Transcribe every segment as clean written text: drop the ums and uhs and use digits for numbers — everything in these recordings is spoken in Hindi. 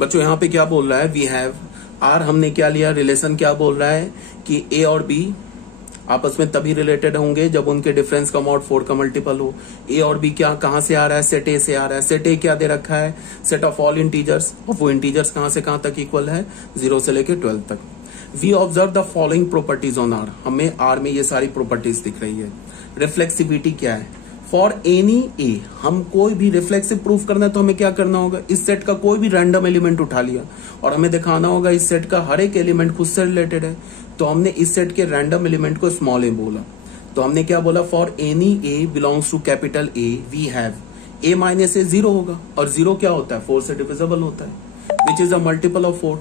बच्चों यहाँ पे क्या बोल रहा है, वी हैव आर, हमने क्या लिया, रिलेशन क्या बोल रहा है कि ए और बी आपस में तभी रिलेटेड होंगे जब उनके डिफरेंस का मॉड 4 का मल्टीपल हो। ए और बी क्या कहां से आ रहा है, सेट ए से आ रहा है। सेट ए क्या दे रखा है, सेट ऑफ ऑल इंटीजर्स, और वो इंटीजर्स कहां से कहां तक इक्वल है, 0 से लेकर 12 तक। We observe the following properties on R, हमें आर में ये सारी प्रॉपर्टीज दिख रही है। रिफ्लेक्सिविटी क्या है, फॉर एनी ए, हम कोई भी रिफ्लेक्सिव प्रूफ करना है तो हमें क्या करना होगा, इस सेट का कोई भी रैंडम एलिमेंट उठा लिया और हमें दिखाना होगा इस सेट का हर एक एलिमेंट खुद से रिलेटेड है। तो हमने इस सेट के रैंडम एलिमेंट को स्मॉल ए बोला। तो हमने क्या बोला, for any A belongs to capital A we have A minus A 0 होगा, और 0 क्या होता है, 4 से डिविजिबल होता है, which is a multiple of 4।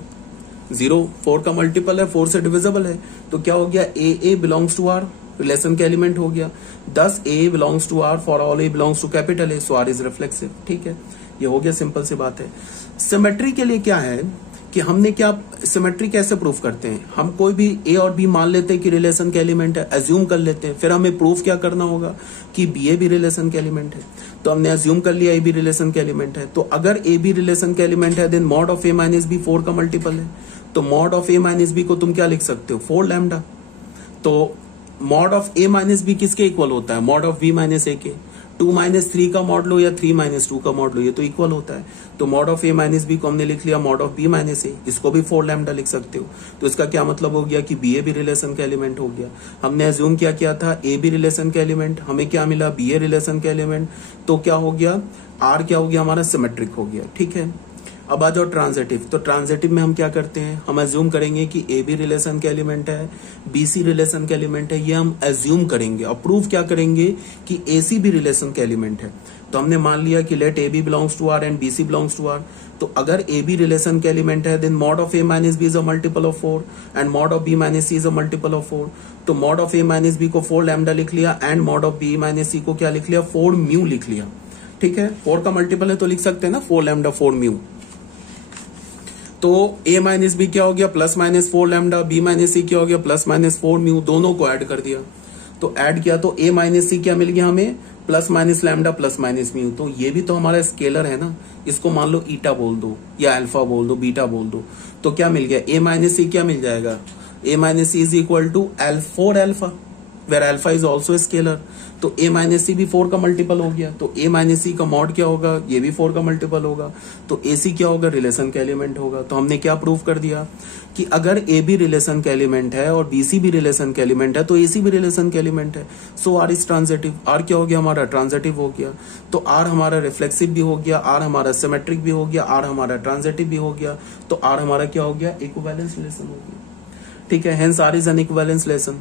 0 4 का मल्टीपल है, 4 से डिविजिबल है, तो क्या हो गया, A belongs to R, relation का एलिमेंट हो गया। Thus A belongs to R for all A belongs to capital A, so R is reflexive. ठीक है, ये हो गया, सिंपल सी बात है। सिमेट्री के लिए क्या है कि हमने क्या, सिमेट्री कैसे प्रूफ करते हैं, हम कोई भी ए और बी मान लेते हैं कि रिलेशन के एलिमेंट है, एज्यूम कर लेते हैं, फिर हमें प्रूफ क्या करना होगा कि बी ए भी रिलेशन के एलिमेंट है। तो हमने एज्यूम कर लिया ए बी रिलेशन के एलिमेंट है, तो अगर ए बी रिलेशन के एलिमेंट है then mod of A minus B 4 का मल्टीपल है। तो mod of A minus B को तुम क्या लिख सकते हो, 4 लैम्डा। तो mod of A minus B किसके इक्वल होता है, mod of B minus A के। 2 माइनस 3 का मॉड लो या 3 माइनस 2 का मॉड लो, ये तो इक्वल होता है। तो mod of A minus B को हमने लिख लिया mod of B minus A, इसको भी 4 लैम्डा लिख सकते हो। तो इसका क्या मतलब हो गया कि बी ए भी रिलेशन का एलिमेंट हो गया। हमने एज्यूम किया था ए बी रिलेशन का एलिमेंट, हमें क्या मिला, बी ए रिलेशन का एलिमेंट। तो क्या हो गया, आर क्या हो गया हमारा, सिमेट्रिक हो गया। ठीक है, अब आ जाओ ट्रांजिटिव। तो ट्रांजिटिव में हम क्या करते हैं, हम एज्यूम करेंगे कि ए बी रिलेशन के एलिमेंट है, बी सी रिलेशन के एलिमेंट है, ये हम एज्यूम करेंगे। और प्रूव क्या करेंगे कि ए सी भी रिलेशन के एलिमेंट है। तो हमने मान लिया कि let A B belongs to R and B C belongs to R. तो अगर ए बी रिलेशन के एलिमेंट है then mod of A minus B is a multiple of 4 and mod of B minus C is a multiple of 4। तो mod of A minus B को 4 लैम्डा लिख लिया and mod of B minus C को क्या लिख लिया, 4 म्यू लिख लिया। ठीक है, 4 का मल्टीपल है तो लिख सकते हैं ना 4 लैम्डा 4 म्यू। तो a माइनस बी क्या हो गया, plus minus 4 lambda, B minus C क्या हो गया, प्लस माइनस 4 म्यू, दोनों को ऐड कर दिया। तो ऐड किया तो a माइनस सी क्या मिल गया हमें, plus minus lambda plus minus mu. तो ये भी तो हमारा स्केलर है ना, इसको मान लो ईटा बोल दो या अल्फा बोल दो, बीटा बोल दो। तो क्या मिल गया, a माइनस सी क्या मिल जाएगा, a minus C is equal to 4 alpha where alpha is also scalar. तो a माइनस सी भी 4 का मल्टीपल हो गया। तो a माइनस सी का मॉड क्या होगा, ये भी 4 का मल्टीपल होगा। तो ए सी क्या होगा, रिलेशन का एलिमेंट होगा। तो हमने क्या प्रूव कर दिया कि अगर ए बी रिलेशन का एलिमेंट है और बी सी भी रिलेशन का एलिमेंट है तो ए सी भी रिलेशन का एलिमेंट है। सो आर इज ट्रांजिटिव। आर क्या हो गया हमारा, ट्रांजिटिव हो गया। तो आर हमारा रिफ्लेक्सिव भी हो गया, आर हमारा सिमेट्रिक भी हो गया, आर हमारा ट्रांजिटिव भी हो गया। तो आर हमारा क्या हो गया, इक्विवेलेंस रिलेशन हो गया। ठीक है, hence R is an equivalence relation.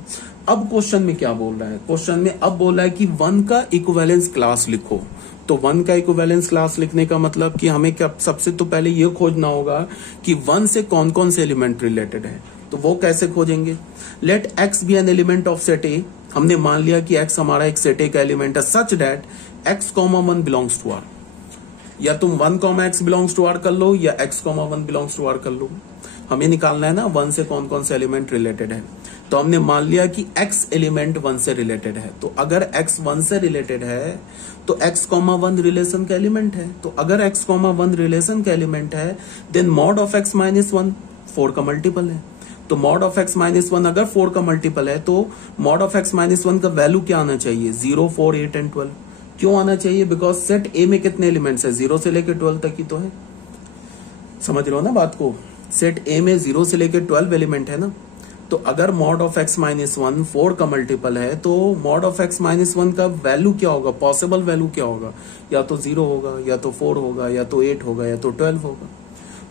अब क्वेश्चन में क्या बोल रहा है, क्वेश्चन में अब बोल रहा है कि 1 का इक्विवेलेंस क्लास लिखो। तो 1 का इक्विवेलेंस क्लास लिखने का मतलब कि हमें क्या, सबसे तो पहले ये खोजना होगा कि 1 से कौन कौन से एलिमेंट रिलेटेड है। तो वो कैसे खोजेंगे, let x be an element of set A. हमने मान लिया कि x हमारा एक सेट ए का एलिमेंट है such that x, 1 belongs to R. या तुम 1, x बिलोंग्स टू आर कर लो या x, 1 बिलोंग्स टू आर कर लो। हमें निकालना है ना 1 से कौन कौन से एलिमेंट रिलेटेड है। तो हमने मान लिया कि x एलिमेंट 1 से रिलेटेड है। तो अगर x 1 से रिलेटेड है तो x, 1 रिलेशन का एलिमेंट है। तो अगर x, 1 रिलेशन का एलिमेंट है then mod of x minus 1 4 का मल्टीपल है। तो मॉड ऑफ x माइनस 1 अगर 4 का मल्टीपल है तो मॉड ऑफ x माइनस 1 का वैल्यू क्या आना चाहिए, 0, 4, 8 एंड 12। क्यों आना चाहिए, बिकॉज सेट ए में कितने एलिमेंट्स है, 0 से लेकर 12 तक ही तो है। समझ रहे हो ना बात को, सेट ए में 0 से लेकर 12 एलिमेंट है ना। तो अगर मॉड ऑफ x माइनस 1 4 का मल्टीपल है तो मॉड ऑफ x माइनस 1 का वैल्यू क्या होगा, पॉसिबल वैल्यू क्या होगा, या तो 0 होगा या तो 4 होगा या तो 8 होगा या तो 12 होगा।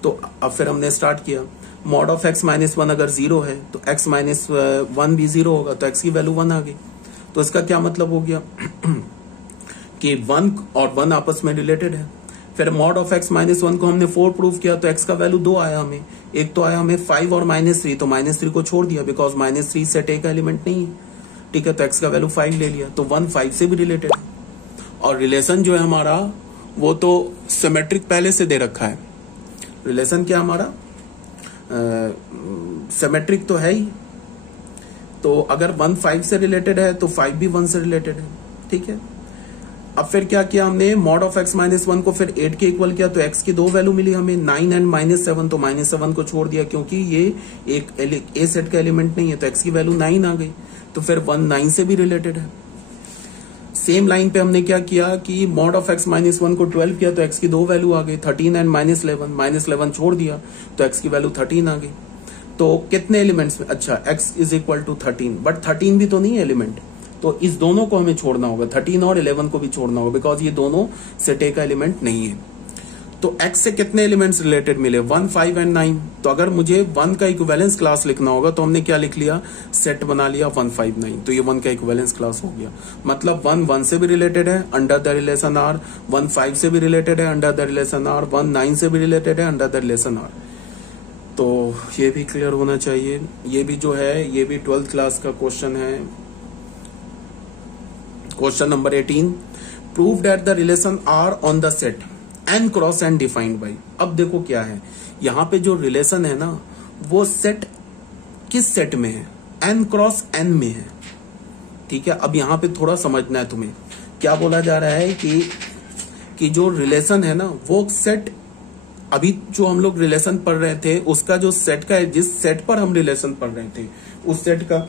तो अब फिर हमने स्टार्ट किया, मॉड ऑफ x माइनस 1 अगर 0 है तो x माइनस 1 भी 0 होगा, तो x की वैल्यू 1 आ गई। तो इसका क्या मतलब हो गया कि 1 और 1 आपस में रिलेटेड है। फिर मॉड ऑफ x माइनस 1 को हमने 4 प्रूव किया तो x का वैल्यू 2 आया हमें। एक तो आया हमें 5 और -3, तो -3 को छोड़ दिया बिकॉज -3 सेट ए का एलिमेंट नहीं है। ठीक है, तो x का वैल्यू 5 ले लिया। तो 1 5 से भी रिलेटेड है। और रिलेशन जो है हमारा वो तो सिमेट्रिक पहले से दे रखा है। रिलेशन क्या हमारा सिमेट्रिक तो है ही। तो अगर 1 5 से रिलेटेड है तो 5 भी 1 से रिलेटेड है। ठीक है, अब फिर क्या किया हमने, मॉड ऑफ x माइनस 1 को फिर 8 के इक्वल किया, तो x की 2 वैल्यू मिली हमें, 9 एंड -7, तो -7 को छोड़ दिया क्योंकि ये एक ए सेट का एलिमेंट नहीं है, तो x की वैल्यू 9 आ गई, तो फिर 1 9 से भी रिलेटेड है। सेम लाइन पे हमने क्या किया कि मॉड ऑफ x माइनस 1 को 12 किया, तो x की 2 वैल्यू आ गई, 13 एंड -11 छोड़ दिया तो x की वैल्यू 13 आ गई। तो कितने एलिमेंट्स में, अच्छा x is equal to 13, but 13 भी तो नहीं है एलिमेंट, तो इस दोनों को हमें छोड़ना होगा, 13 और 11 को भी छोड़ना होगा, बिकॉज ये दोनों सेट ए का एलिमेंट नहीं है। तो x से कितने एलिमेंट्स रिलेटेड मिले, 1 5 एंड 9। तो अगर मुझे 1 का इक्विवेलेंस क्लास लिखना होगा तो हमने क्या लिख लिया, सेट बना लिया 1 5 9, तो ये 1 का इक्विवेलेंस क्लास हो गया। मतलब 1 1 से भी रिलेटेड है अंडर द रिलेशन आर, 1 5 से भी रिलेटेड है अंडर द रिलेशन आर, 1 9 से भी रिलेटेड है अंडर द रिलेशन आर। तो ये भी क्लियर होना चाहिए। ये भी जो है ये भी 12th क्लास का क्वेश्चन है। Question number 18, prove that the relation R on the set n cross n defined by. अब देखो क्या है, यहां पे जो रिलेशन है ना वो सेट किस सेट में है, n क्रॉस n में है, ठीक है। अब यहां पे थोड़ा समझना है तुम्हें, क्या बोला जा रहा है कि जो रिलेशन है ना वो सेट, अभी जो हम लोग रिलेशन पढ़ रहे थे उसका जो सेट का है, जिस सेट पर हम रिलेशन पढ़ रहे थे उस सेट का,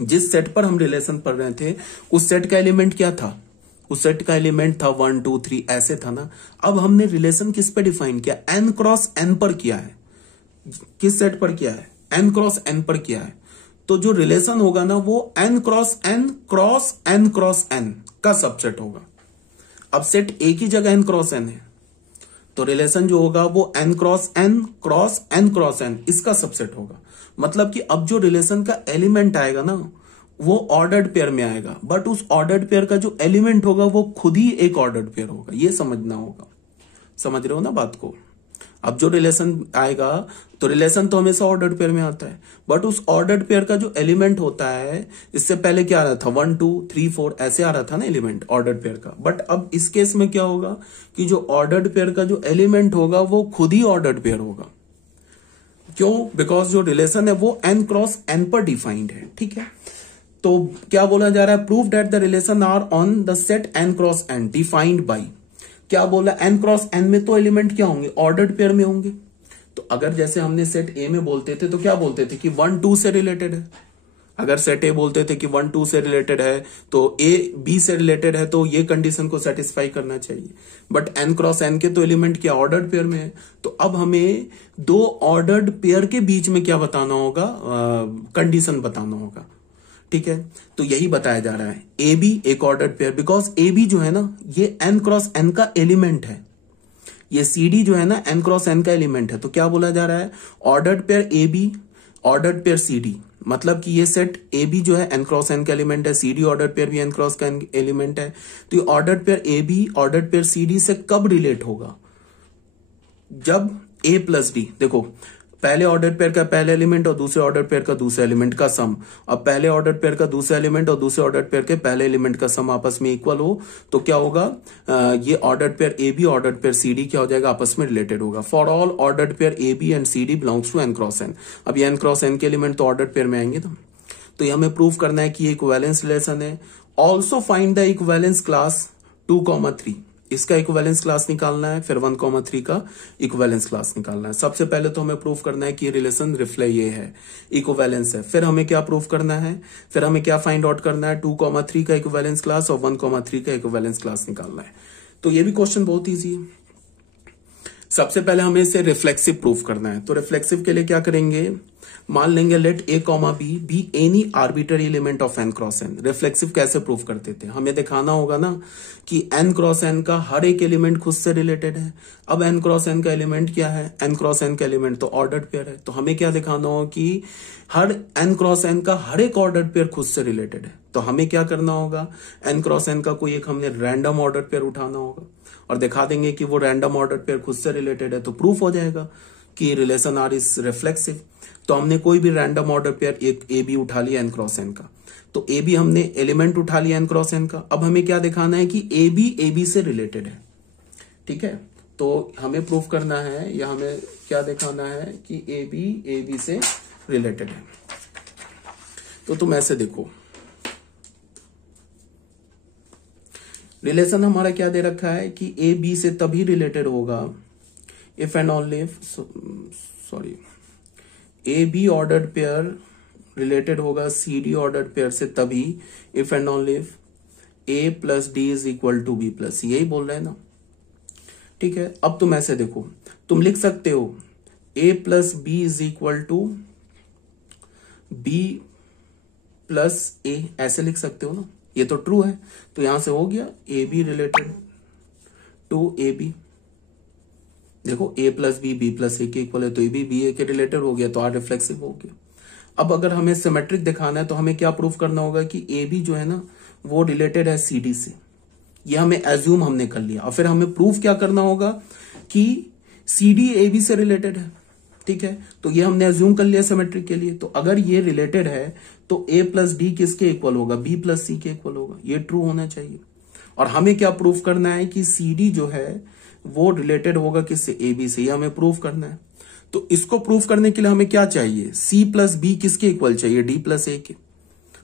जिस सेट पर हम रिलेशन पढ़ रहे थे उस सेट का एलिमेंट क्या था, उस सेट का एलिमेंट था 1 2 3 ऐसे था ना। अब हमने रिलेशन किस पे डिफाइन किया, n क्रॉस n पर किया है। किस सेट पर किया है, n क्रॉस n पर किया है। तो जो रिलेशन होगा ना वो n cross n cross n cross n का सबसेट होगा। अब सेट एक ही जगह n क्रॉस n है, तो रिलेशन जो होगा वो n cross n cross n cross n इसका सबसेट होगा। मतलब कि अब जो रिलेशन का एलिमेंट आएगा ना वो ऑर्डर्ड पेयर में आएगा, बट उस ऑर्डर्ड पेयर का जो एलिमेंट होगा वो खुद ही एक ऑर्डर्ड पेयर होगा, ये समझना होगा। समझ रहे हो ना बात को। अब जो रिलेशन आएगा तो रिलेशन तो हमेशा ऑर्डर्ड पेयर में आता है, बट उस ऑर्डर्ड पेयर का जो एलिमेंट होता है, इससे पहले क्या आ रहा था 1 2 3 4 ऐसे आ रहा था ना एलिमेंट ऑर्डर्ड पेयर का। बट अब इस केस में क्या होगा कि जो ऑर्डर्ड पेयर का जो एलिमेंट होगा वो खुद ही ऑर्डर्ड पेयर होगा। क्यों, बिकॉज जो रिलेशन है वो n क्रॉस n पर डिफाइंड है, ठीक है। तो क्या बोला जा रहा है, prove that the relation R on the set n cross n defined by, क्या बोला, n क्रॉस n में तो एलिमेंट क्या होंगे, ऑर्डर्ड पेयर में होंगे। तो अगर जैसे हमने सेट ए में बोलते थे तो क्या बोलते थे कि 1 2 से रिलेटेड है। अगर सेट ए बोलते थे कि 1 2 से रिलेटेड है तो ए बी से रिलेटेड है, तो ये कंडीशन को सेटिस्फाई करना चाहिए। बट n क्रॉस n के तो एलिमेंट क्या ऑर्डर्ड पेयर में है, तो अब हमें दो ऑर्डर्ड पेयर के बीच में क्या बताना होगा, कंडीशन बताना होगा, ठीक है। तो यही बताया जा रहा है, ए बी एक ordered pair, because A B जो है ना ये n क्रॉस n का एलिमेंट है, ये सी डी जो है ना n क्रॉस n का एलिमेंट है। तो क्या बोला जा रहा है, ऑर्डर्ड पेयर ए बी ऑर्डर्ड पेयर सी डी, मतलब कि ये सेट ए बी जो है n क्रॉस n का एलिमेंट है, सी डी ऑर्डर्ड पेयर भी n क्रॉस का एलिमेंट है। तो ये ऑर्डर्ड पेयर ए B ordered pair C D से कब रिलेट होगा, जब a प्लस डी, देखो पहले ऑर्डर पेयर का पहले एलिमेंट और दूसरे ऑर्डर पेयर का दूसरे एलिमेंट का सम, अब पहले ऑर्डर पेयर का दूसरे एलिमेंट और दूसरे ऑर्डर पेयर के पहले एलिमेंट का सम आपस में इक्वल हो, तो क्या होगा, ये ऑर्डर पेयर ए बी ऑर्डर पेयर सी डी क्या हो जाएगा, आपस में रिलेटेड होगा। For all order pair A B and C D belongs to n cross n। अब ये n क्रॉस n के एलिमेंट तो ऑर्डर पेयर में आएंगे, तो ये हमें प्रूव करना है कि ये इक्विवेलेंस रिलेशन है। Also find the equivalence class 2,3, इसका इक्विवेलेंस क्लास निकालना है, फिर 1,3 का इक्विवेलेंस क्लास निकालना है। सबसे पहले तो हमें प्रूफ करना है कि ये रिलेशन रिफ्लेक्ट ये है, इक्विवेलेंस है। फिर हमें क्या प्रूफ करना है, फिर हमें क्या फाइंड आउट करना है, 2,3 का इक्विवेलेंस क्लास और 1,3 का इक्विवेलेंस क्लास निकालना है। तो ये भी क्वेश्चन बहुत ईजी है। सबसे पहले हमें इसे रिफ्लेक्सिव प्रूफ करना है, तो रिफ्लेक्सिव के लिए क्या करेंगे, मान लेंगे let a comma b any arbitrary element of n cross n। Reflexive कैसे प्रूफ करते थे, हमें दिखाना होगा ना कि n क्रॉस n का हर एक एलिमेंट खुद से रिलेटेड है। अब n क्रॉस n का एलिमेंट क्या है, n क्रॉस n का एलिमेंट तो ऑर्डर्ड पेयर है, तो हमें क्या दिखाना होगा कि हर n क्रॉस n का हर एक ऑर्डर्ड पेयर खुद से रिलेटेड है। तो हमें क्या करना होगा, n क्रॉस n का कोई एक हमने रैंडम ऑर्डर्ड पेयर उठाना होगा और दिखा देंगे कि वो रैंडम ऑर्डर्ड पेयर खुद से रिलेटेड है, तो प्रूफ हो जाएगा कि रिलेशन आर इज रिफ्लेक्सिव। तो हमने कोई भी रैंडम ऑर्डर पेयर एक ए बी उठा लिया n क्रॉस n का, तो ए बी हमने एलिमेंट उठा लिया n क्रॉस n का। अब हमें क्या दिखाना है कि ए बी से रिलेटेड है, ठीक है। तो हमें प्रूफ करना है या हमें क्या दिखाना है कि ए बी से रिलेटेड है। तो तुम ऐसे देखो, रिलेशन हमारा क्या दे रखा है कि ए बी से तभी रिलेटेड होगा if and only sorry A B ordered pair related होगा सी डी ऑर्डर्ड पेयर से तभी if and only if A plus D is equal to B plus C, यही बोल रहे हैं ना। ठीक है, अब तुम ऐसे देखो, तुम लिख सकते हो A plus B is equal to B plus A, ऐसे लिख सकते हो ना, ये तो ट्रू है। तो यहां से हो गया A B related to a b. देखो a plus b plus a के इक्वल है, तो ए बी ए के रिलेटेड हो गया, तो आर रिफ्लेक्सिव हो गया। अब अगर हमें सिमेट्रिक दिखाना है तो हमें क्या प्रूफ करना होगा कि ए बी जो है ना वो रिलेटेड है सी डी से, ये हमें एज्यूम हमने कर लिया। और फिर हमें प्रूफ क्या करना होगा कि सी डी ए बी से रिलेटेड है। ठीक है, तो ये हमने एज्यूम कर लिया सिमेट्रिक के लिए। तो अगर ये रिलेटेड है तो ए प्लस डी किसके इक्वल होगा, बी प्लस सी के इक्वल होगा, ये ट्रू होना चाहिए। और हमें क्या प्रूफ करना है कि सी डी जो है वो रिलेटेड होगा किससे, ए बी से, ये हमें प्रूफ करना है। तो इसको प्रूफ करने के लिए हमें क्या चाहिए, सी प्लस बी किसके इक्वल चाहिए, डी प्लस ए के।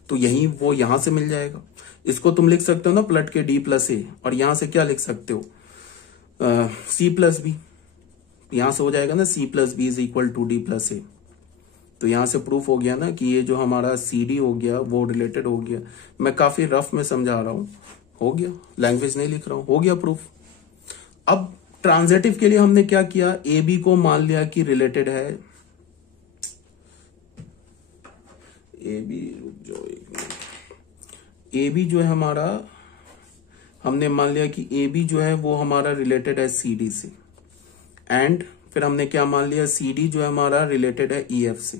तो यही वो यहां से मिल जाएगा। इसको तुम लिख सकते हो ना पलट के डी प्लस ए, और यहां से क्या लिख सकते हो सी प्लस बी, यहां से हो जाएगा ना C plus B is equal to D plus A. तो यहां से प्रूफ हो गया ना कि ये जो हमारा सी डी हो गया वो रिलेटेड हो गया। मैं काफी रफ में समझा रहा हूं, हो गया, लैंग्वेज नहीं लिख रहा हूं, हो गया प्रूफ। अब ट्रांजिटिव के लिए हमने क्या किया, ए बी को मान लिया कि रिलेटेड है, ए बी जो ए बी जो है हमारा, हमने मान लिया कि ए बी जो है वो हमारा रिलेटेड है सी डी से, एंड फिर हमने क्या मान लिया, सी डी जो है हमारा रिलेटेड है ई एफ से।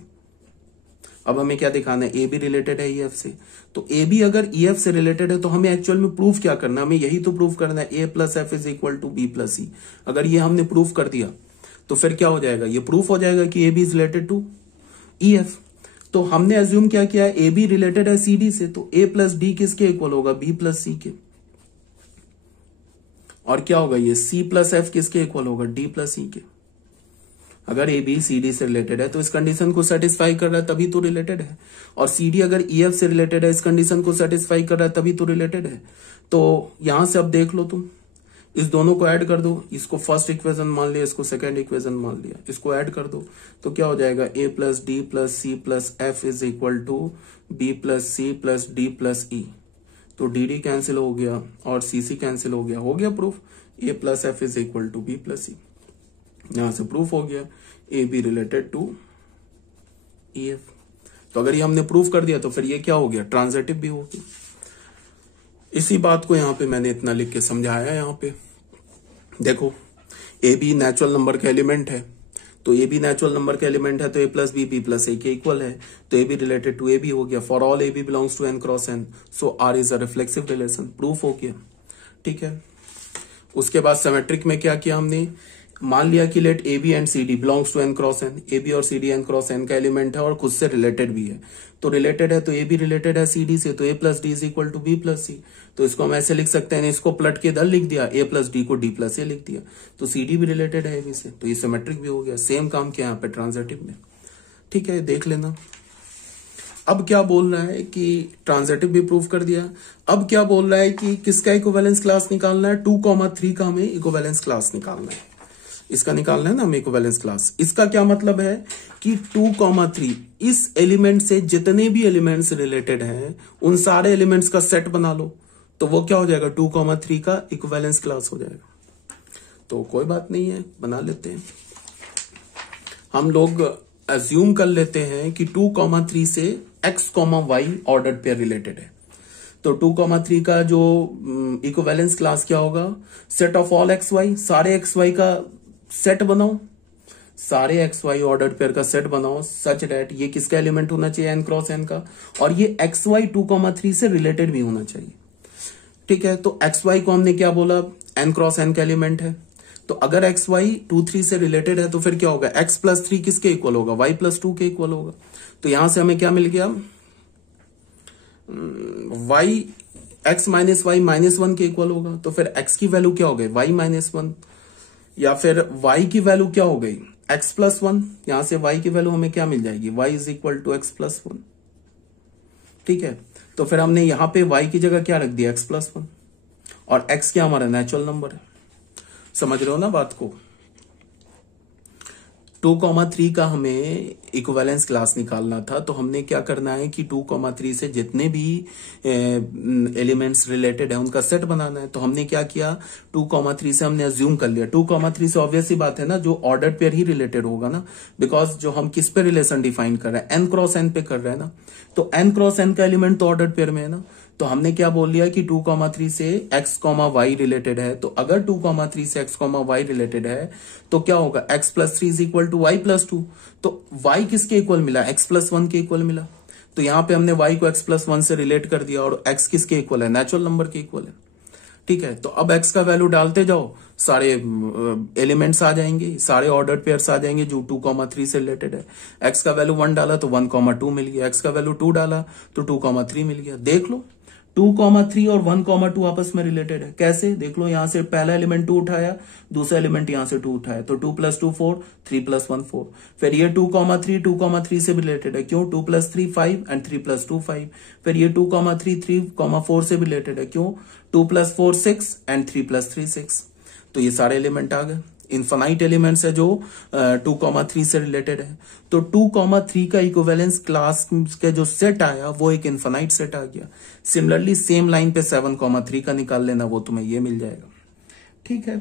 अब हमें क्या दिखाना है, ए बी रिलेटेड है ई एफ से। तो ए बी अगर ई एफ से रिलेटेड है तो हमें एक्चुअल में प्रूफ क्या करना है, हमें यही तो प्रूफ करना है, A plus F is equal to B plus C. अगर ये हमने प्रूफ कर दिया तो फिर क्या हो जाएगा, ये प्रूफ हो जाएगा कि a b is related to E F. तो हमने एज्यूम क्या किया, ए बी रिलेटेड है सी डी से, तो ए प्लस डी किसके इक्वल होगा, बी प्लस सी के। और क्या होगा, ये सी प्लस एफ किसके इक्वल होगा, डी प्लस सी के। अगर ए बी सी डी से रिलेटेड है तो इस कंडीशन को सेटिस्फाई कर रहा है तभी तो रिलेटेड है, और सी डी अगर ई एफ से रिलेटेड है, इस कंडीशन को सेटिस्फाई कर रहा है तभी तो रिलेटेड है। तो यहां से अब देख लो तुम, इस दोनों को ऐड कर दो, इसको फर्स्ट इक्वेशन मान लिया, इसको सेकंड इक्वेशन मान लिया, इसको ऐड कर दो तो क्या हो जाएगा, A plus D plus C plus F is equal to B plus C plus D plus E. तो डी डी कैंसिल हो गया और सी सी कैंसिल हो गया proof, A plus F is equal to B plus C. यहां से प्रूफ हो गया A B related to E F. तो अगर ये हमने प्रूफ कर दिया तो फिर ये क्या हो गया, ट्रांजिटिव भी हो गया। इसी बात को यहां पे मैंने इतना लिख के समझाया। यहां पे देखो ए बी नेचुरल नंबर का एलिमेंट है, तो ए बी नेचुरल नंबर का एलिमेंट है तो ए प्लस बी प्लस ए के इक्वल है, तो A B related to a b हो गया। For all a B belongs to N cross n, so R is a reflexive relation, proof हो गया। ठीक है, उसके बाद सिमेट्रिक में क्या किया हमने, मान लिया कि let A B and C D belongs to N cross N, A B और C D N cross N का एलिमेंट है और खुद से रिलेटेड भी है। तो रिलेटेड है तो ए बी रिलेटेड है सी डी से, तो ए plus D is equal to B plus C. तो इसको हम ऐसे लिख सकते हैं, इसको पलट के इधर लिख दिया, ए प्लस डी को डी प्लस ए लिख दिया, तो सी डी भी रिलेटेड है ए बी से, तो ये सिमेट्रिक भी हो गया। सेम काम किया यहाँ पे ट्रांजिटिव में। ठीक है, देख लेना। अब क्या बोल रहा है कि ट्रांजिटिव भी प्रूफ कर दिया। अब क्या बोल रहा है कि किसका इक्विवेलेंस क्लास निकालना है, 2,3 का हमें इक्विवेलेंस क्लास निकालना है। इसका निकालना है ना हमें इक्विवेलेंस क्लास। इसका क्या मतलब है कि 2,3 इस एलिमेंट से जितने भी एलिमेंट्स रिलेटेड हैं उन सारे एलिमेंट्स का सेट बना लो, तो वो क्या हो जाएगा, 2,3 का इक्विवेलेंस क्लास हो जाएगा। तो कोई बात नहीं है, बना लेते हैं। हम लोग अज्यूम कर लेते हैं कि 2,3 से x, y ordered pair related है। तो 2,3 का जो इक्विवेलेंस क्लास क्या होगा, set of all x y, सारे एक्स वाई का सेट बनाओ, सारे एक्स वाई ऑर्डर्ड पेयर का सेट बनाओ सच डेट ये किसका एलिमेंट होना चाहिए, एन क्रॉस एन का, और ये एक्स वाई 2,3 से रिलेटेड भी होना चाहिए। ठीक है, तो एक्स वाई को हमने क्या बोला, एन क्रॉस एन का एलिमेंट है। तो अगर एक्स वाई 2,3 से रिलेटेड है तो फिर क्या होगा, एक्स प्लस 3 किसके इक्वल होगा, वाई प्लस 2 के इक्वल होगा। तो यहां से हमें क्या मिल गया, y x minus y minus 1 के इक्वल होगा। तो फिर एक्स की वैल्यू क्या हो गई, वाई माइनस 1, या फिर वाई की वैल्यू क्या हो गई, एक्स प्लस 1। यहां से वाई की वैल्यू हमें क्या मिल जाएगी, y is equal to x plus 1। ठीक है, तो फिर हमने यहां पे वाई की जगह क्या रख दिया, एक्स प्लस 1। और x क्या हमारा नेचुरल नंबर है। समझ रहे हो ना बात को। 2,3 का हमें इक्विवेलेंस क्लास निकालना था, तो हमने क्या करना है कि 2,3 से जितने भी एलिमेंट्स रिलेटेड है उनका सेट बनाना है। तो हमने क्या किया, 2,3 से हमने अज्यूम कर लिया, 2,3 से ऑब्वियस सी बात है ना, जो ऑर्डर पेयर ही रिलेटेड होगा ना, बिकॉज जो हम किस पे रिलेशन डिफाइन कर रहे हैं, n क्रॉस n पे कर रहे हैं ना, तो n क्रॉस n का एलिमेंट तो ऑर्डर पेयर में है ना। तो हमने क्या बोल लिया कि 2,3 से x, y रिलेटेड है। तो अगर 2,3 से x, y रिलेटेड है तो क्या होगा, x plus 3 is equal to y plus 2। तो y किसके इक्वल मिला, x प्लस 1 के इक्वल मिला। तो यहां पे हमने y को x प्लस 1 से रिलेट कर दिया और x किसके इक्वल है, नेचुरल नंबर के इक्वल है। ठीक है, तो अब x का वैल्यू डालते जाओ, सारे एलिमेंट्स आ जाएंगे, सारे ऑर्डर पेयर्स आ जाएंगे जो 2,3 से रिलेटेड है। x का वैल्यू 1 डाला तो 1,2 मिल गया, x का वैल्यू 2 डाला तो 2,3 मिल गया। देख लो 2,3 और 1,2 आपस में रिलेटेड है। कैसे, देख लो, यहां से पहला एलिमेंट 2 उठाया, दूसरा एलिमेंट यहां से 2 उठाया, तो 2 प्लस 2 4, 3 प्लस 1 4। फिर ये 2,3 से रिलेटेड है, क्यों, 2 प्लस 3 5 एंड 3 प्लस 2 5। फिर ये 2,3 3,4 से रिलेटेड है, क्यों, 2 प्लस 4 6 एंड 3 प्लस 3 6। तो ये सारे एलिमेंट आ गए, इनफाइनाइट एलिमेंट्स है जो 2,3 से रिलेटेड है। तो 2,3 का इक्विवेलेंस क्लास का जो सेट आया वो एक इनफाइनाइट सेट आ गया। सिमिलरली सेम लाइन पे 7,3 का निकाल लेना, वो तुम्हें ये मिल जाएगा। ठीक है,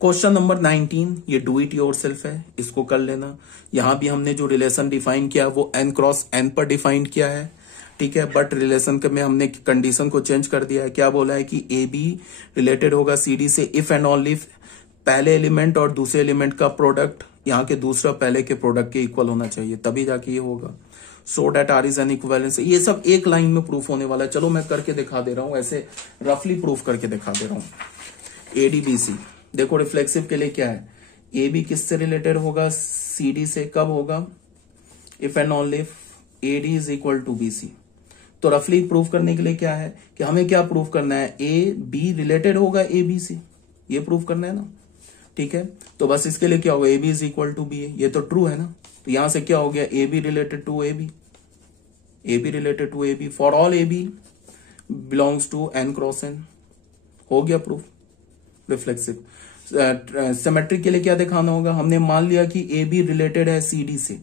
क्वेश्चन नंबर 19, ये डू इट योरसेल्फ है, इसको कर लेना। यहां भी हमने जो रिलेशन डिफाइन किया वो n क्रॉस n पर डिफाइन किया है। ठीक है, बट रिलेशन में हमने कंडीशन को चेंज कर दिया है। क्या बोला है कि ए बी रिलेटेड होगा सी डी से इफ एंड ओनली पहले एलिमेंट और दूसरे एलिमेंट का प्रोडक्ट यहाँ के दूसरा पहले के प्रोडक्ट के इक्वल होना चाहिए, तभी जाके ये होगा। So that R is an equivalence. ये सब एक लाइन में प्रूफ होने वाला है। चलो मैं करके दिखा दे रहा हूं, ऐसे रफली प्रूफ करके दिखा दे रहा हूं। एडीबीसी देखो, रिफ्लेक्सिव के लिए क्या है, ए बी किससे रिलेटेड होगा, सी डी से। कब होगा, if and only a d is equal to b c. तो रफली प्रूफ करने के लिए क्या है कि हमें क्या प्रूफ करना है, ए बी रिलेटेड होगा ए बी से, ये प्रूफ करना है ना। ठीक है, तो बस इसके लिए क्या होगा, a b is equal to b, ये तो ट्रू है ना। तो यहां से क्या हो गया, A B related to a b, a B related to a b for all a B belongs to N cross n, हो गया प्रूफ रिफ्लेक्सिव। सिमेट्रिक के लिए क्या दिखाना होगा, हमने मान लिया कि ए बी रिलेटेड है सी डी से।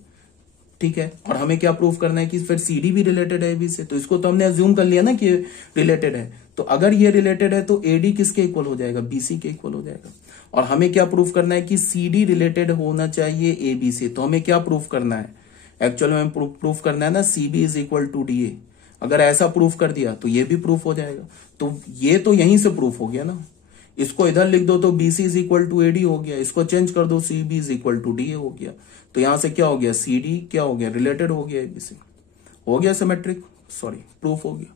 ठीक है, और हमें क्या प्रूफ करना है कि फिर सी डी भी रिलेटेड है ए बी से। तो इसको तो हमने अज्यूम कर लिया ना कि रिलेटेड है। तो अगर ये रिलेटेड है तो ए डी किसके इक्वल हो जाएगा, बी सी के इक्वल हो जाएगा। और हमें क्या प्रूफ करना है कि सी डी रिलेटेड होना चाहिए ए बी से। तो हमें क्या प्रूफ करना है, एक्चुअल में प्रूफ करना है ना c b is equal to d a. अगर ऐसा प्रूफ कर दिया तो ये भी प्रूफ हो जाएगा। तो ये तो यहीं से प्रूफ हो गया ना। इसको इधर लिख दो तो b c is equal to a d हो गया, इसको चेंज कर दो c b is equal to d a हो गया। तो यहां से क्या हो गया, सी डी क्या हो गया, रिलेटेड हो गया ए बी से, हो गया सिमेट्रिक, सॉरी प्रूफ हो गया।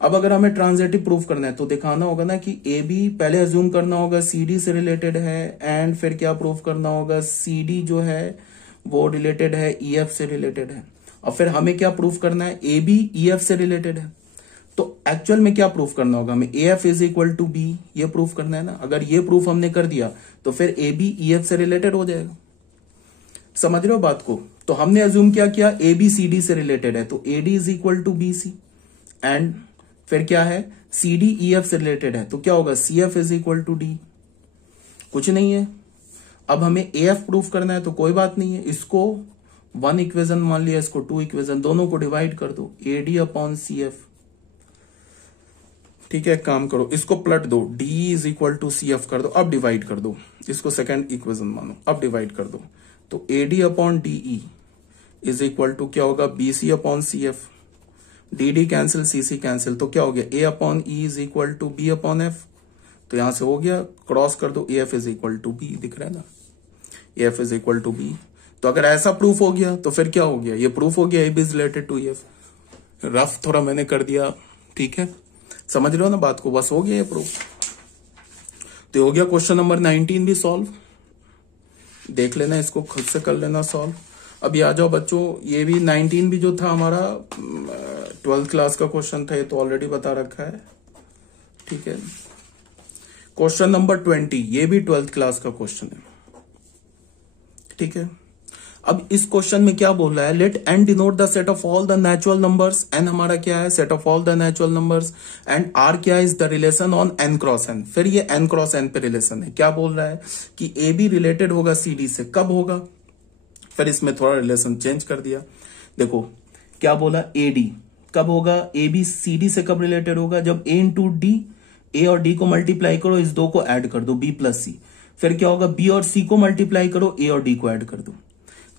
अब अगर हमें ट्रांजिटिव प्रूफ करना है तो दिखाना होगा ना कि ए बी पहले अज्यूम करना होगा सी डी से रिलेटेड है, एंड फिर क्या प्रूफ करना होगा, सी डी जो है वो रिलेटेड है ई एफ से रिलेटेड है। और फिर हमें क्या प्रूफ करना है, ए बी ई एफ से रिलेटेड है। तो एक्चुअल में क्या प्रूफ करना होगा हमें, a F is equal to b, ये प्रूफ करना है ना। अगर ये प्रूफ हमने कर दिया तो फिर ए बी ई एफ से रिलेटेड हो जाएगा। समझ रहे हो बात को। तो हमने अज्यूम क्या किया, ए बी सी डी से रिलेटेड है, तो ए d is equal to b c, and फिर क्या है, सी डी ई एफ से रिलेटेड है, तो क्या होगा, c f is equal to d. कुछ नहीं है। अब हमें ए एफ प्रूफ करना है तो कोई बात नहीं है, इसको 1 इक्वेशन मान लिया, इसको 2 इक्वेशन, दोनों को डिवाइड कर दो, a D upon C f. ठीक है, काम करो, इसको पलट दो, d is equal to c f कर दो, अब डिवाइड कर दो, इसको सेकेंड इक्वेशन मानो, अब डिवाइड कर दो। तो A D upon D E is equal to क्या होगा, बी सी अपॉन सी F. D D cancel, C C cancel, तो क्या हो गया, A upon E is equal to B upon F. तो यहां से हो गया, क्रॉस कर दो, A F is equal to B, दिख रहा है ना, A F is equal to B. तो अगर ऐसा प्रूफ हो गया तो फिर क्या हो गया, ये प्रूफ हो गया ए b is related to f. Rough थोड़ा मैंने कर दिया, ठीक है, समझ रहे हो ना बात को, बस हो गया ये प्रूफ। तो हो गया क्वेश्चन नंबर 19 भी सॉल्व, देख लेना, इसको खुद से कर लेना सॉल्व। अभी आ जाओ बच्चों, ये भी 19 भी जो था हमारा 12th क्लास का क्वेश्चन था, ये तो ऑलरेडी बता रखा है। ठीक है, क्वेश्चन नंबर 20, ये भी 12th क्लास का क्वेश्चन है। ठीक है, अब इस क्वेश्चन में क्या बोल रहा है, let n denote the set of all the natural numbers, n हमारा क्या है, set of all the natural numbers, and R क्या है, is the relation on n cross n. फिर ये एन क्रॉस एन पे रिलेशन है। क्या बोल रहा है कि ए बी रिलेटेड होगा सी डी से, कब होगा, फिर इसमें थोड़ा रिलेशन चेंज कर दिया। देखो क्या बोला, ए डी कब होगा, ए बी सी डी से कब रिलेटेड होगा, जब ए इंटू डी, ए और डी को मल्टीप्लाई करो, इस दो को ऐड कर दो, बी प्लस सी। फिर क्या होगा, बी और सी को मल्टीप्लाई करो, ए और डी को ऐड कर दो।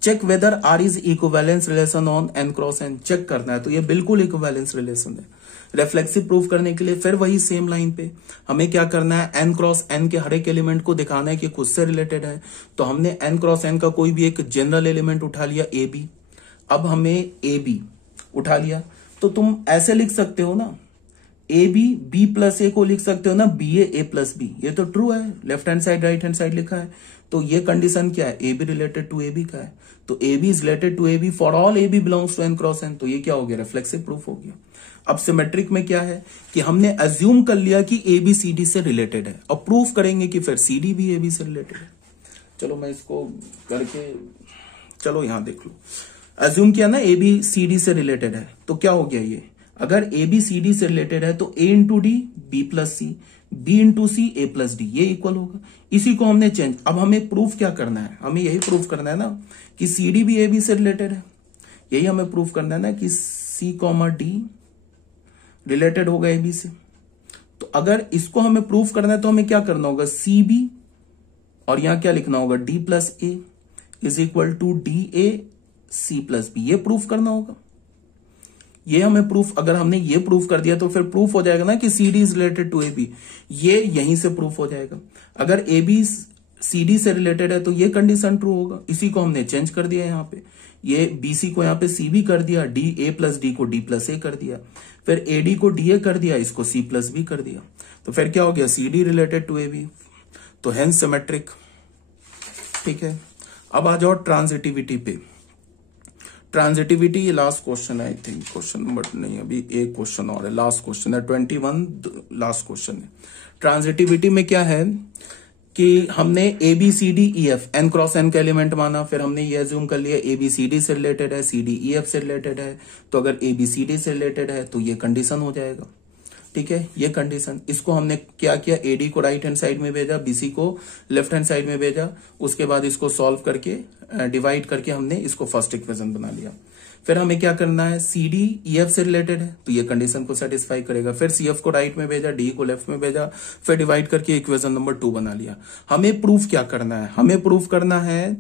Check whether R is equivalence relation on n cross n, check करना है। तो ये बिल्कुल इक्विवेलेंस रिलेशन है। रिफ्लेक्सिव प्रूफ करने के लिए फिर वही सेम लाइन पे हमें क्या करना है, एन क्रॉस एन के हर एक एलिमेंट को दिखाना है कि खुद से रिलेटेड है। तो हमने एन क्रॉस एन का कोई भी एक जनरल एलिमेंट उठा लिया, ए बी। अब हमें ए बी उठा लिया, तो तुम ऐसे लिख सकते हो ना, ए बी बी प्लस ए को लिख सकते हो ना, बी ए प्लस बी। ये तो ट्रू है, left hand side right hand side लिखा है। तो ये कंडीशन क्या है, A B related to a b का है। तो ए b is related to a b for all a B belongs to N cross n. तो ये क्या हो गया, रिफ्लेक्सिव प्रूफ हो गया। अब सिमेट्रिक में क्या है कि हमने अज्यूम कर लिया कि ए बी सी डी से रिलेटेड है। अब प्रूफ करेंगे कि फिर सी डी भी ए बी से रिलेटेड है। चलो मैं इसको करके, चलो यहां देख लो, अज्यूम किया ना ए बी सी डी से रिलेटेड है, तो क्या हो गया, ये अगर ए बी सी डी से रिलेटेड है तो ए इंटू डी बी प्लस सी, बी इंटू सी ए प्लस डी, ये इक्वल होगा। इसी को हमने चेंज, अब हमें प्रूफ क्या करना है, हमें यही प्रूफ करना है ना कि सी डी भी ए बी से रिलेटेड है। यही हमें प्रूफ करना है ना कि सी कॉमा डी रिलेटेड होगा ए बी से। तो अगर इसको हमें प्रूफ करना है तो हमें क्या करना होगा, सी बी और यहां क्या लिखना होगा, d plus a is equal to d a c plus b. ये प्रूफ करना होगा। ये हमें प्रूफ, अगर हमने ये प्रूफ कर दिया तो फिर प्रूफ हो जाएगा ना कि c d is related to a b. ये यहीं से प्रूफ हो जाएगा। अगर ए बी सी डी से रिलेटेड है तो ये कंडीशन ट्रू होगा। इसी को हमने चेंज कर दिया यहाँ पे, ये बी सी को यहाँ पे सी बी कर दिया, डी ए प्लस डी को डी प्लस ए कर दिया, फिर ए डी को डी ए कर दिया, इसको सी प्लस बी कर दिया। तो फिर क्या हो गया, c d related to a b, तो हेंस सिमेट्रिक। ठीक है, अब आ जाओ ट्रांजिटिविटी पे। ट्रांजिटिविटी ये लास्ट क्वेश्चन है, आई थिंक क्वेश्चन नंबर नहीं, अभी एक क्वेश्चन और है, लास्ट क्वेश्चन है 21, लास्ट क्वेश्चन है। ट्रांजिटिविटी में क्या है कि हमने a b c d e f n cross N का एलिमेंट माना, फिर हमने ये अज्यूम कर लिया ए बी सी डी से रिलेटेड है, सी डी ई एफ से रिलेटेड है। तो अगर ए बी सी डी से रिलेटेड है तो ये कंडीशन हो जाएगा। ठीक है, ये कंडीशन, इसको हमने क्या किया, ए डी को राइट हैंड साइड में भेजा, बी सी को लेफ्ट हैंड साइड में भेजा, उसके बाद इसको सॉल्व करके डिवाइड करके हमने इसको फर्स्ट इक्वेशन बना लिया। फिर हमें क्या करना है, सी डी ई एफ से रिलेटेड है तो ये कंडीशन को सेटिस्फाई करेगा। फिर सी एफ को राइट में भेजा, डी को लेफ्ट में भेजा, फिर डिवाइड करके इक्वेशन नंबर 2 बना लिया। हमें प्रूफ क्या करना है, हमें प्रूफ करना है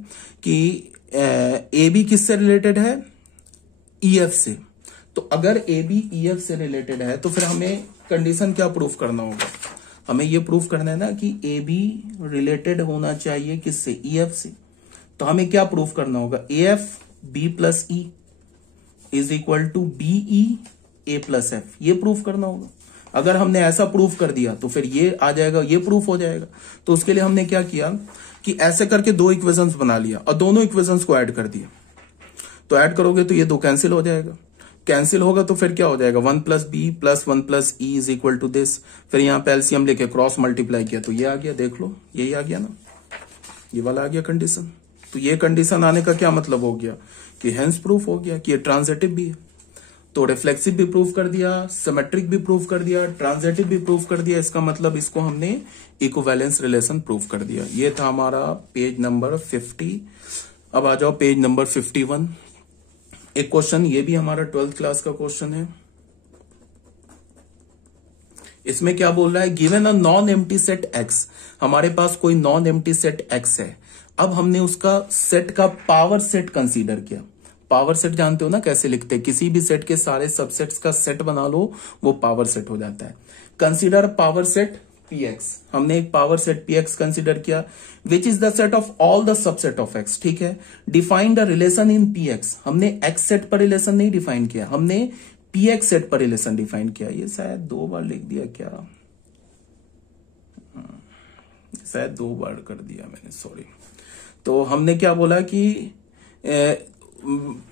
कि ए बी किससे रिलेटेड है, ई एफ से। तो अगर ए बी ई एफ से रिलेटेड है तो फिर हमें कंडीशन क्या प्रूफ करना होगा, हमें ये प्रूफ करना है ना कि ए बी रिलेटेड होना चाहिए किससे, ई एफ से। तो हमें क्या प्रूफ करना होगा, a f b plus e is equal to b e a plus f, ये प्रूफ करना होगा। अगर हमने ऐसा प्रूफ कर दिया तो फिर ये आ जाएगा, ये प्रूफ हो जाएगा। तो उसके लिए हमने क्या किया कि ऐसे करके 2 इक्वेशंस बना लिया और दोनों इक्वेशंस को ऐड कर दिया। तो ऐड करोगे तो ये 2 कैंसिल हो जाएगा, कैंसिल होगा तो फिर क्या हो जाएगा, 1 plus b plus 1 plus e is equal to this. फिर यहाँ पे एलसीएम लेके क्रॉस मल्टीप्लाई किया तो ये आ गया, देख लो यही आ गया ना, ये वाला आ गया कंडीशन। तो ये कंडीशन आने का क्या मतलब हो गया कि हेंस प्रूफ हो गया कि ये ट्रांजिटिव भी है। तो रिफ्लेक्सिव भी प्रूफ कर दिया, सिमेट्रिक भी प्रूफ कर दिया, ट्रांजिटिव भी प्रूफ कर दिया। इसका मतलब इसको हमने इक्विवेलेंस रिलेशन प्रूफ कर दिया। ये था हमारा पेज नंबर 50। अब आ जाओ पेज नंबर 51। एक क्वेश्चन, ये भी हमारा 12th क्लास का क्वेश्चन है। इसमें क्या बोल रहा है, given a non empty set x, हमारे पास कोई नॉन एम्प्टी सेट एक्स है। अब हमने उसका सेट का पावर सेट कंसीडर किया। पावर सेट जानते हो ना कैसे लिखते हैं, किसी भी सेट के सारे सबसेट्स का सेट बना लो, वो पावर सेट हो जाता है। कंसीडर पावर सेट px, हमने एक पावर सेट px कंसीडर किया, which is the set of all the subset of x। ठीक है, define the relation in px, हमने x सेट पर रिलेशन नहीं डिफाइन किया, हमने px सेट पर रिलेशन डिफाइन किया। ये शायद 2 बार लिख दिया क्या, शायद 2 बार कर दिया मैंने, सॉरी। तो हमने क्या बोला कि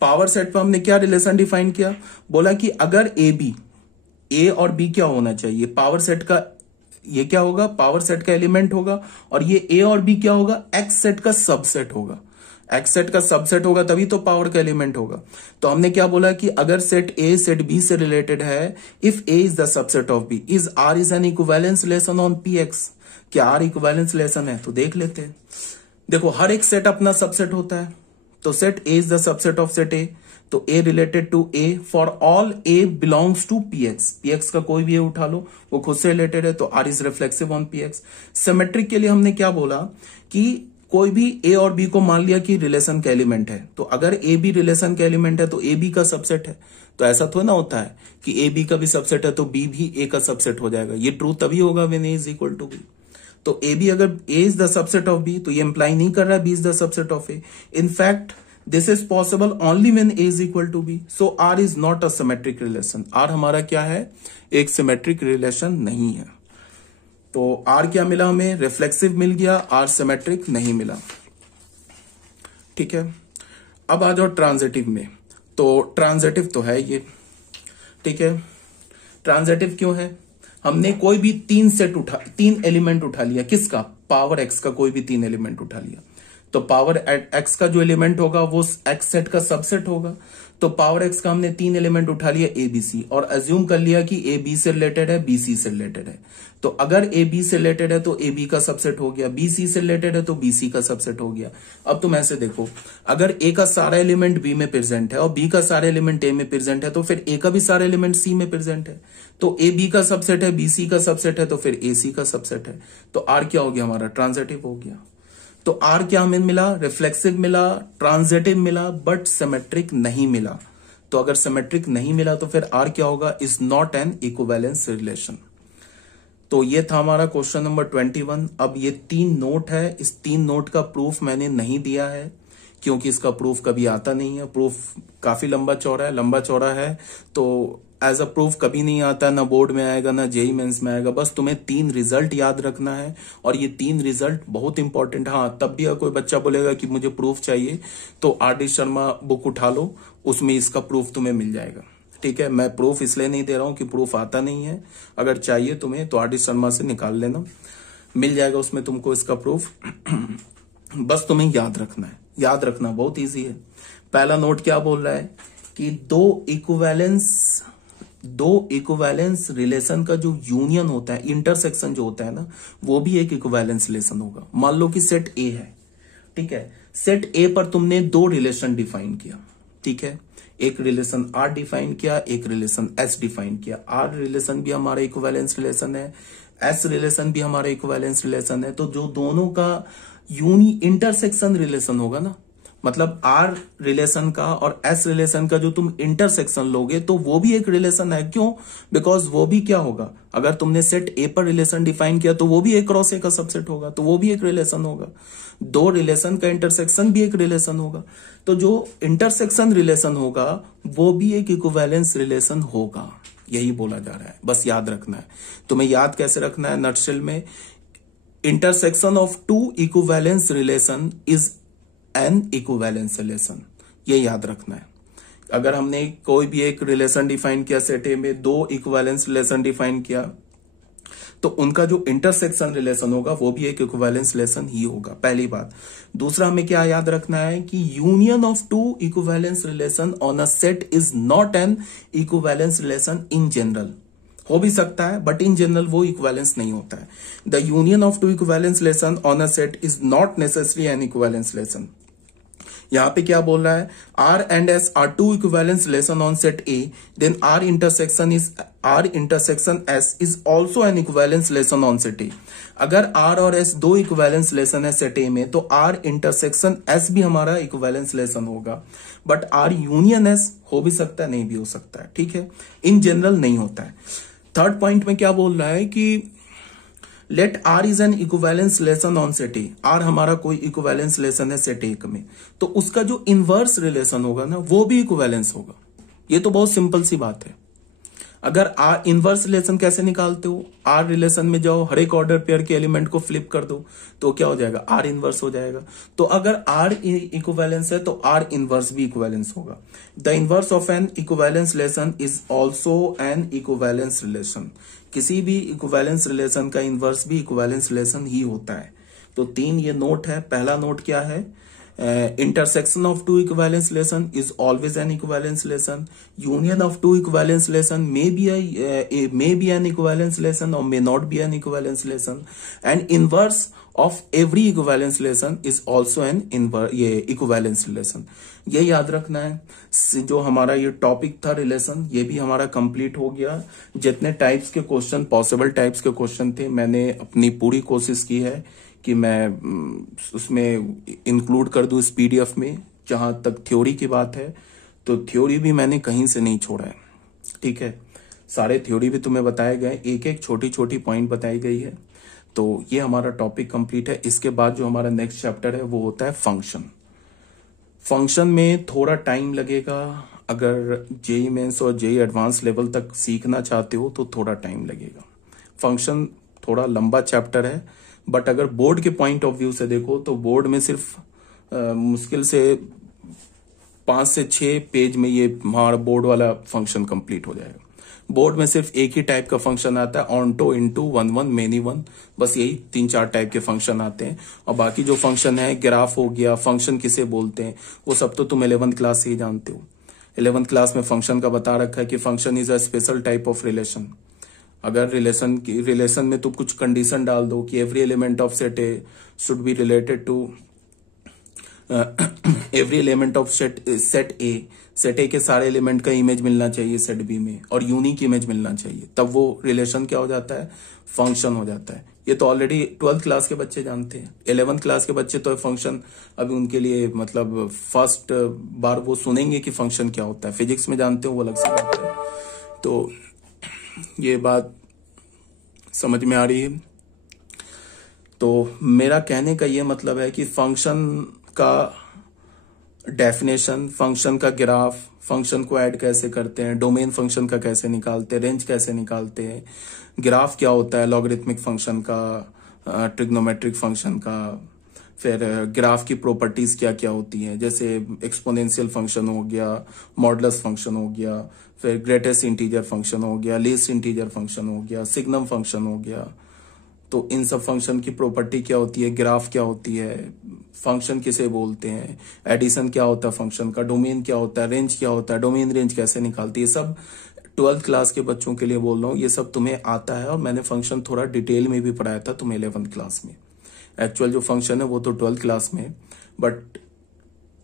पावर सेट पर हमने क्या रिलेशन डिफाइन किया, बोला कि अगर ए और बी क्या होना चाहिए, पावर सेट का ये क्या होगा, पावर सेट का एलिमेंट होगा, और ये ए और बी क्या होगा, एक्स सेट का सबसेट होगा। एक्स सेट का सबसेट होगा तभी तो पावर का एलिमेंट होगा। तो हमने क्या बोला कि अगर सेट ए सेट बी से रिलेटेड है, if A is the subset of B, is R is an equivalence relation on P X. क्या आर इक्विवेलेंस रिलेशन है? तो देख लेते हैं। देखो हर एक सेट अपना सबसेट होता है, तो set A is the subset of set A, तो A related to A for all A belongs to P X. P X का कोई भी ए उठा लो, वो खुद से रिलेटेड है, तो R is reflexive on P X. Symmetric के लिए हमने क्या बोला कि कोई भी ए और बी को मान लिया कि रिलेशन का एलिमेंट है, तो अगर ए बी रिलेशन का एलिमेंट है तो ए बी का सबसेट है। तो ऐसा थोड़ा ना होता है कि ए बी का भी सबसेट है तो बी भी ए का सबसेट हो जाएगा। ये ट्रू तभी होगा when A is equal to B. तो ए बी अगर A is the subset of B, तो ये इंप्लाई नहीं कर रहा है B is the subset of A. In fact this is possible only when A is equal to B. So R is not a symmetric relation. R हमारा क्या है? एक सिमेट्रिक रिलेशन नहीं है। तो आर क्या मिला हमें? रिफ्लेक्सिव मिल गया, आर सिमेट्रिक नहीं मिला। ठीक है, अब आ जाओ ट्रांजिटिव में। तो ट्रांजिटिव तो है ये, ठीक है। ट्रांजिटिव क्यों है? हमने कोई भी तीन एलिमेंट उठा लिया। किसका? पावर एक्स का कोई भी तीन एलिमेंट उठा लिया, तो पावर एक्स का जो एलिमेंट होगा वो एक्स सेट का सबसेट होगा। तो पावर एक्स का हमने तीन एलिमेंट उठा लिया ए बी सी, और अज्यूम कर लिया कि ए बी से रिलेटेड है, बी सी से रिलेटेड है। तो अगर ए बी से रिलेटेड है तो ए बी का सबसेट हो गया, बी सी से रिलेटेड है तो बी सी का सबसेट हो गया। अब तुम ऐसे देखो, अगर ए का सारा एलिमेंट बी में प्रेजेंट है और बी का सारा एलिमेंट ए में प्रेजेंट है, तो फिर ए का भी सारा एलिमेंट सी में प्रेजेंट है। तो ए बी का सबसेट है, बी सी का सबसेट है, तो फिर ए सी का सबसेट है। तो आर क्या हो गया हमारा? ट्रांजिटिव हो गया। तो आर क्या हमें मिला? रिफ्लेक्सिव मिला, ट्रांजिटिव मिला, बट सिमेट्रिक नहीं मिला। तो अगर सिमेट्रिक नहीं मिला तो फिर आर क्या होगा? Is not an equivalence relation. तो ये था हमारा क्वेश्चन नंबर 21। अब ये 3 नोट है, इस 3 नोट का प्रूफ मैंने नहीं दिया है क्योंकि इसका प्रूफ कभी आता नहीं है। प्रूफ काफी लंबा चौड़ा है, तो एज अ प्रूफ कभी नहीं आता, ना बोर्ड में आएगा ना जेई मेंस में आएगा। बस तुम्हें 3 रिजल्ट याद रखना है, और ये 3 रिजल्ट बहुत इंपॉर्टेंट। हाँ, तब भी अगर कोई बच्चा बोलेगा कि मुझे प्रूफ चाहिए, तो आर डी शर्मा बुक उठा लो, उसमें इसका प्रूफ तुम्हें मिल जाएगा। ठीक है, मैं प्रूफ इसलिए नहीं दे रहा हूं कि प्रूफ आता नहीं है। अगर चाहिए तुम्हें तो आर डी शर्मा से निकाल लेना, मिल जाएगा उसमें तुमको इसका प्रूफ। बस तुम्हें याद रखना है, याद रखना बहुत ईजी है। पहला नोट क्या बोल रहा है कि दो इक्विवेलेंस रिलेशन का जो यूनियन होता है, इंटरसेक्शन जो होता है ना, वो भी एक इक्विवेलेंस रिलेशन होगा। मान लो कि सेट ए है, ठीक है। सेट ए पर तुमने 2 रिलेशन डिफाइन किया, ठीक है। एक रिलेशन आर डिफाइन किया, एक रिलेशन एस डिफाइन किया। आर रिलेशन भी हमारा इक्विवेलेंस रिलेशन है, एस रिलेशन भी हमारा इक्विवेलेंस रिलेशन है। तो जो दोनों का इंटरसेक्शन रिलेशन होगा ना, मतलब आर रिलेशन का और एस रिलेशन का जो तुम इंटरसेक्शन लोगे, तो वो भी एक रिलेशन है। क्यों? बिकॉज वो भी क्या होगा, अगर तुमने सेट ए पर रिलेशन डिफाइन किया तो वो भी ए क्रॉस ए का सबसेट होगा, तो वो भी एक रिलेशन होगा। 2 रिलेशन का इंटरसेक्शन भी एक रिलेशन होगा। तो जो इंटरसेक्शन रिलेशन होगा वो भी एक इक्विवेलेंस रिलेशन होगा, यही बोला जा रहा है। बस याद रखना है। तुम्हें याद कैसे रखना है? नटशेल में, intersection of 2 equivalence relation is an equivalence relation, ये याद रखना है। अगर हमने कोई भी एक रिलेशन डिफाइन किया सेट ए में, 2 इक्विवेलेंस रिलेशन डिफाइन किया, तो उनका जो इंटरसेक्शन रिलेशन होगा वो भी एक इक्विवेलेंस रिलेशन ही होगा, पहली बात। दूसरा हमें क्या याद रखना है कि union of 2 equivalence relation on a set is not an equivalence relation in general. हो भी सकता है, बट इन जनरल वो इक्विवेलेंस नहीं होता है। The union of 2 equivalence relation on a set is not necessary N equivalence relation. यहां पे क्या बोल रहा है? R and S are 2 equivalence relation on set A, then R intersection S is also an equivalence relation on set A. अगर R और S 2 इक्विवेलेंस रिलेशन है सेट A में, तो R इंटरसेक्शन S भी हमारा इक्विवेलेंस रिलेशन होगा। बट R यूनियन S हो भी सकता है, नहीं भी हो सकता है, ठीक है। इन जनरल नहीं होता है। थर्ड पॉइंट में क्या बोल रहा है कि let R is an equivalence relation on set A. R हमारा कोई इक्विवेलेंस रिलेशन है सेट ए में, तो उसका जो इनवर्स रिलेशन होगा ना, वो भी इक्विवेलेंस होगा। ये तो बहुत सिंपल सी बात है। अगर आर इनवर्स रिलेशन कैसे निकालते हो? आर रिलेशन में जाओ, हर एक ऑर्डर पेयर के एलिमेंट को फ्लिप कर दो, तो क्या हो जाएगा? आर इनवर्स हो जाएगा। तो अगर आर इक्विवेलेंस है तो आर इनवर्स भी इक्विवेलेंस होगा। The inverse of N equivalence relation is also an equivalence relation. किसी भी इक्विवेलेंस रिलेशन का इनवर्स भी इक्विवेलेंस रिलेशन ही होता है। तो 3 ये नोट है। पहला नोट क्या है? intersection of two equivalence relation is always an equivalence relation. Union of two equivalence relation may be an equivalence relation or may not be an equivalence relation. And inverse of every equivalence relation is also an equivalence relation. ये याद रखना है। जो हमारा ये टॉपिक था रिलेशन, ये भी हमारा कंप्लीट हो गया। जितने टाइप्स के क्वेश्चन, पॉसिबल टाइप्स के क्वेश्चन थे, मैंने अपनी पूरी कोशिश की है कि मैं उसमें इंक्लूड कर दूं इस पीडीएफ में। जहां तक थ्योरी की बात है तो थ्योरी भी मैंने कहीं से नहीं छोड़ा है, ठीक है। सारे थ्योरी भी तुम्हें बताए गए, एक एक छोटी छोटी पॉइंट बताई गई है। तो ये हमारा टॉपिक कंप्लीट है। इसके बाद जो हमारा नेक्स्ट चैप्टर है वो होता है फंक्शन। फंक्शन में थोड़ा टाइम लगेगा। अगर जेई मेंस और जेई एडवांस लेवल तक सीखना चाहते हो तो थोड़ा टाइम लगेगा। फंक्शन थोड़ा लंबा चैप्टर है, बट अगर बोर्ड के पॉइंट ऑफ व्यू से देखो तो बोर्ड में सिर्फ मुश्किल से 5 से 6 पेज में ये हमारा बोर्ड वाला फंक्शन कंप्लीट हो जाएगा। बोर्ड में सिर्फ एक ही टाइप का फंक्शन आता है, onto, into, one one, many one, बस यही 3-4 टाइप के फंक्शन आते हैं। और बाकी जो फंक्शन है, ग्राफ हो गया, फंक्शन किसे बोलते हैं, वो सब तो तुम 11th क्लास से ही जानते हो। 11th क्लास में फंक्शन का बता रखा है कि function is a special type of relation. अगर रिलेशन में तुम कुछ कंडीशन डाल दो कि every element of set A should be related to every element of set A के सारे एलिमेंट का इमेज मिलना चाहिए सेट बी में, और यूनिक इमेज मिलना चाहिए, तब वो रिलेशन क्या हो जाता है, फंक्शन हो जाता है। ये तो ऑलरेडी 12th क्लास के बच्चे जानते हैं। 11th क्लास के बच्चे तो फंक्शन अभी उनके लिए मतलब फर्स्ट बार वो सुनेंगे कि फंक्शन क्या होता है। फिजिक्स में जानते हो वो अलग से बात है। तो ये बात समझ में आ रही है। तो मेरा कहने का ये मतलब है कि फंक्शन का डेफिनेशन, फंक्शन का ग्राफ, फंक्शन को ऐड कैसे करते हैं, डोमेन फंक्शन का कैसे निकालते हैं, रेंज कैसे निकालते हैं, ग्राफ क्या होता है, लॉगरिथमिक फंक्शन का, ट्रिग्नोमेट्रिक फंक्शन का, फिर ग्राफ की प्रॉपर्टीज क्या क्या होती हैं, जैसे एक्सपोनेंशियल फंक्शन हो गया, मॉडुलस फंक्शन हो गया, फिर ग्रेटेस्ट इंटीजर फंक्शन हो गया, लीस्ट इंटीजर फंक्शन हो गया, सिग्नम फंक्शन हो गया। तो इन सब फंक्शन की प्रॉपर्टी क्या होती है, ग्राफ क्या होती है, फंक्शन किसे बोलते हैं, एडिशन क्या होता है फंक्शन का, डोमेन क्या होता है, रेंज क्या होता है, डोमेन रेंज कैसे निकालती है, सब 12th क्लास के बच्चों के लिए बोल रहा हूँ। ये सब तुम्हें आता है, और मैंने फंक्शन थोड़ा डिटेल में भी पढ़ाया था तुम्हें 11th क्लास में। एक्चुअल जो फंक्शन है वो तो 12th क्लास में, बट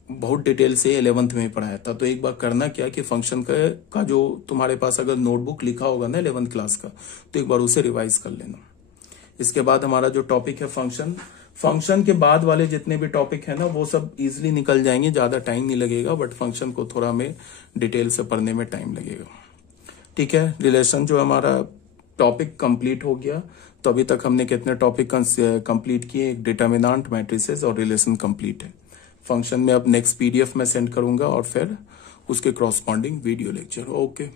बहुत डिटेल से 11th में पढ़ाया था। तो एक बार करना क्या कि फंक्शन का जो तुम्हारे पास अगर नोटबुक लिखा होगा ना 11th क्लास का, तो एक बार उसे रिवाइज कर लेना। इसके बाद हमारा जो टॉपिक है फंक्शन के बाद वाले जितने भी टॉपिक है ना वो सब इजीली निकल जाएंगे, ज्यादा टाइम नहीं लगेगा, बट फंक्शन को थोड़ा हमें डिटेल से पढ़ने में टाइम लगेगा, ठीक है। रिलेशन जो हमारा टॉपिक कंप्लीट हो गया। तो अभी तक हमने कितने टॉपिक कंप्लीट किए, एक डिटर्मिनेंट, मैट्रिसेस और रिलेशन कंप्लीट है। फंक्शन में अब नेक्स्ट पीडीएफ में सेंड करूंगा और फिर उसके क्रॉसपॉन्डिंग वीडियो लेक्चर। ओके।